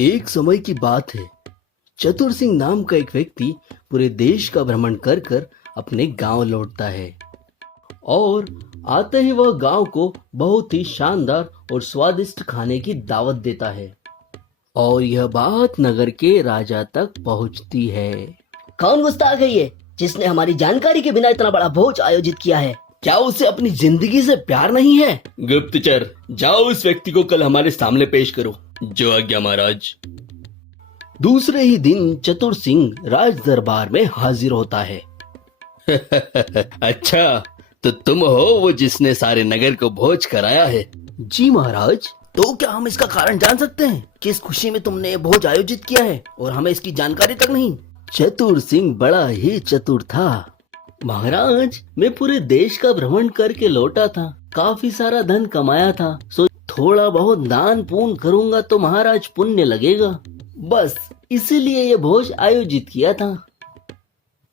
एक समय की बात है। चतुर सिंह नाम का एक व्यक्ति पूरे देश का भ्रमण कर कर अपने गांव लौटता है और आते ही वह गांव को बहुत ही शानदार और स्वादिष्ट खाने की दावत देता है और यह बात नगर के राजा तक पहुंचती है। कौन गुस्ताख है ये जिसने हमारी जानकारी के बिना इतना बड़ा भोज आयोजित किया है? क्या उसे अपनी जिंदगी से प्यार नहीं है? गुप्तचर, जाओ इस व्यक्ति को कल हमारे सामने पेश करो। जो आज्ञा महाराज। दूसरे ही दिन चतुर सिंह राज दरबार में हाजिर होता है। अच्छा, तो तुम हो वो जिसने सारे नगर को भोज कराया है? जी महाराज। तो क्या हम इसका कारण जान सकते हैं? किस खुशी में तुमने ये भोज आयोजित किया है और हमें इसकी जानकारी तक नहीं? चतुर सिंह बड़ा ही चतुर था। महाराज, मैं पूरे देश का भ्रमण करके लौटा था, काफी सारा धन कमाया था, सो थोड़ा बहुत दान पुण्य करूंगा तो महाराज पुण्य लगेगा, बस इसीलिए ये भोज आयोजित किया था।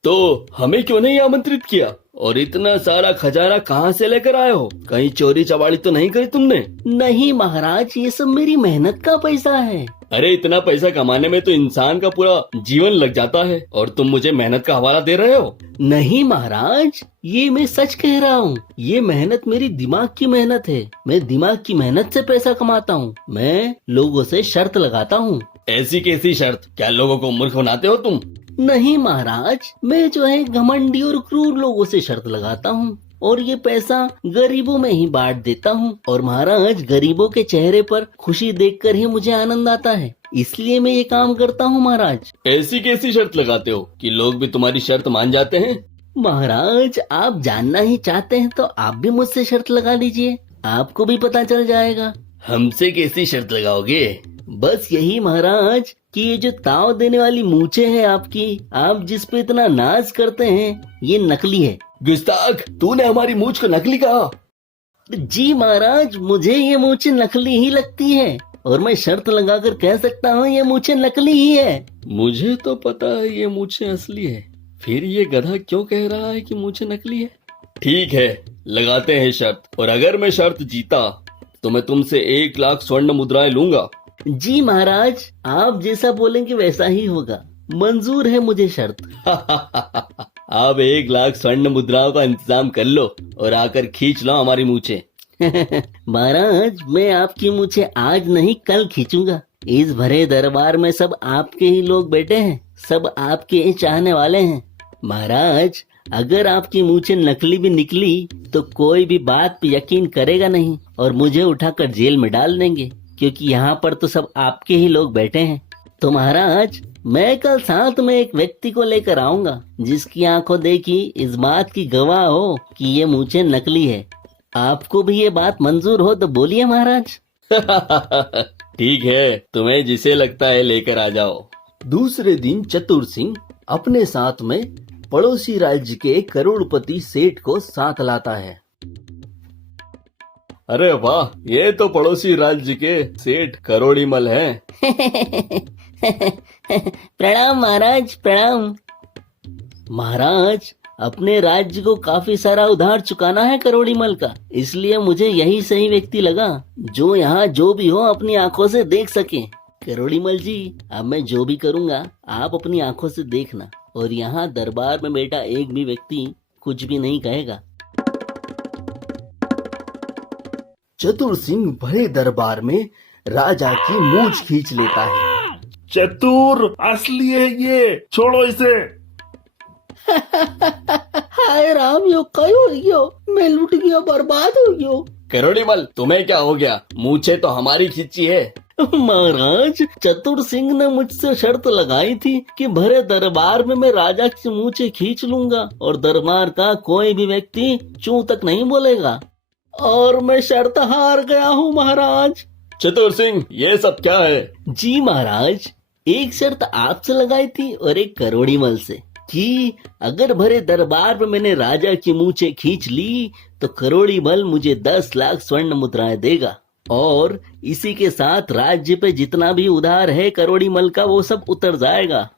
तो हमें क्यों नहीं आमंत्रित किया? और इतना सारा खजाना कहाँ से लेकर आए हो? कहीं चोरी चबाड़ी तो नहीं करी तुमने? नहीं महाराज, ये सब मेरी मेहनत का पैसा है। अरे इतना पैसा कमाने में तो इंसान का पूरा जीवन लग जाता है और तुम मुझे मेहनत का हवाला दे रहे हो? नहीं महाराज, ये मैं सच कह रहा हूँ। ये मेहनत मेरी दिमाग की मेहनत है। मैं दिमाग की मेहनत से पैसा कमाता हूँ। मैं लोगों से शर्त लगाता हूँ। ऐसी कैसी शर्त? क्या लोगों को मूर्ख बनाते हो तुम? नहीं महाराज, मैं जो है घमंडी और क्रूर लोगों से शर्त लगाता हूँ और ये पैसा गरीबों में ही बांट देता हूँ। और महाराज, गरीबों के चेहरे पर खुशी देखकर ही मुझे आनंद आता है, इसलिए मैं ये काम करता हूँ महाराज। ऐसी कैसी शर्त लगाते हो कि लोग भी तुम्हारी शर्त मान जाते हैं? महाराज, आप जानना ही चाहते हैं तो आप भी मुझसे शर्त लगा लीजिए, आपको भी पता चल जाएगा। हमसे कैसी शर्त लगाओगे? बस यही महाराज कि ये जो ताव देने वाली मूछें हैं आपकी, आप जिस पे इतना नाज करते हैं, ये नकली है। गुस्ताख, तूने हमारी मूछ को नकली कहा? जी महाराज, मुझे ये मूछें नकली ही लगती है और मैं शर्त लगाकर कह सकता हूँ ये मूछें नकली ही है। मुझे तो पता है ये मूछें असली है, फिर ये गधा क्यों कह रहा है कि मूछें नकली है? ठीक है, लगाते हैं शर्त, और अगर मैं शर्त जीता तो मैं तुमसे 1 लाख स्वर्ण मुद्राएं लूंगा। जी महाराज, आप जैसा बोलेंगे वैसा ही होगा, मंजूर है मुझे शर्त। आप 1 लाख स्वर्ण मुद्राओं का इंतजाम कर लो और आकर खींच लो हमारी मूछें। महाराज, मैं आपकी मूछें आज नहीं कल खींचूंगा। इस भरे दरबार में सब आपके ही लोग बैठे हैं, सब आपके ही चाहने वाले हैं। महाराज, अगर आपकी मूछें नकली भी निकली तो कोई भी बात पे यकीन करेगा नहीं और मुझे उठाकर जेल में डाल देंगे, क्योंकि यहाँ पर तो सब आपके ही लोग बैठे हैं। तो महाराज, मैं कल साथ में एक व्यक्ति को लेकर आऊंगा जिसकी आंखों देखी इस बात की गवाह हो कि ये मूछें नकली है। आपको भी ये बात मंजूर हो तो बोलिए महाराज। ठीक है, तुम्हें जिसे लगता है लेकर आ जाओ। दूसरे दिन चतुर सिंह अपने साथ में पड़ोसी राज्य के करोड़पति सेठ को साथ लाता है। अरे वाह, ये तो पड़ोसी राज्य के सेठ करोड़ीमल हैं। प्रणाम महाराज, प्रणाम। महाराज, अपने राज्य को काफी सारा उधार चुकाना है करोड़ीमल का, इसलिए मुझे यही सही व्यक्ति लगा जो यहाँ जो भी हो अपनी आंखों से देख सके। करोड़ीमल जी, अब मैं जो भी करूँगा आप अपनी आंखों से देखना, और यहाँ दरबार में बैठा एक भी व्यक्ति कुछ भी नहीं कहेगा। चतुर सिंह भरे दरबार में राजा की मूंछ खींच लेता है। चतुर असली है ये, छोड़ो इसे। हाय राम, यो कयो यो, मैं लुट गया, बर्बाद हो गयो। करोड़ीमल, तुम्हें क्या हो गया? मूंछें तो हमारी खींची है। महाराज, चतुर सिंह ने मुझसे शर्त लगाई थी कि भरे दरबार में मैं राजा की मूंछें खींच लूंगा और दरबार का कोई भी व्यक्ति चूं तक नहीं बोलेगा, और मैं शर्त हार गया हूँ महाराज। चतुर सिंह, ये सब क्या है? जी महाराज, एक शर्त आपसे लगाई थी और एक करोड़ीमल से कि अगर भरे दरबार में मैंने राजा की मूंछें खींच ली तो करोड़ीमल मुझे 10 लाख स्वर्ण मुद्राएं देगा, और इसी के साथ राज्य पे जितना भी उधार है करोड़ीमल का वो सब उतर जाएगा।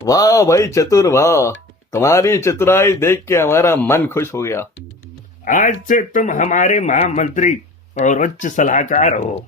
वाह भाई चतुर, वाह, तुम्हारी चतुराई देख के हमारा मन खुश हो गया। आज से तुम हमारे महामंत्री और उच्च सलाहकार हो।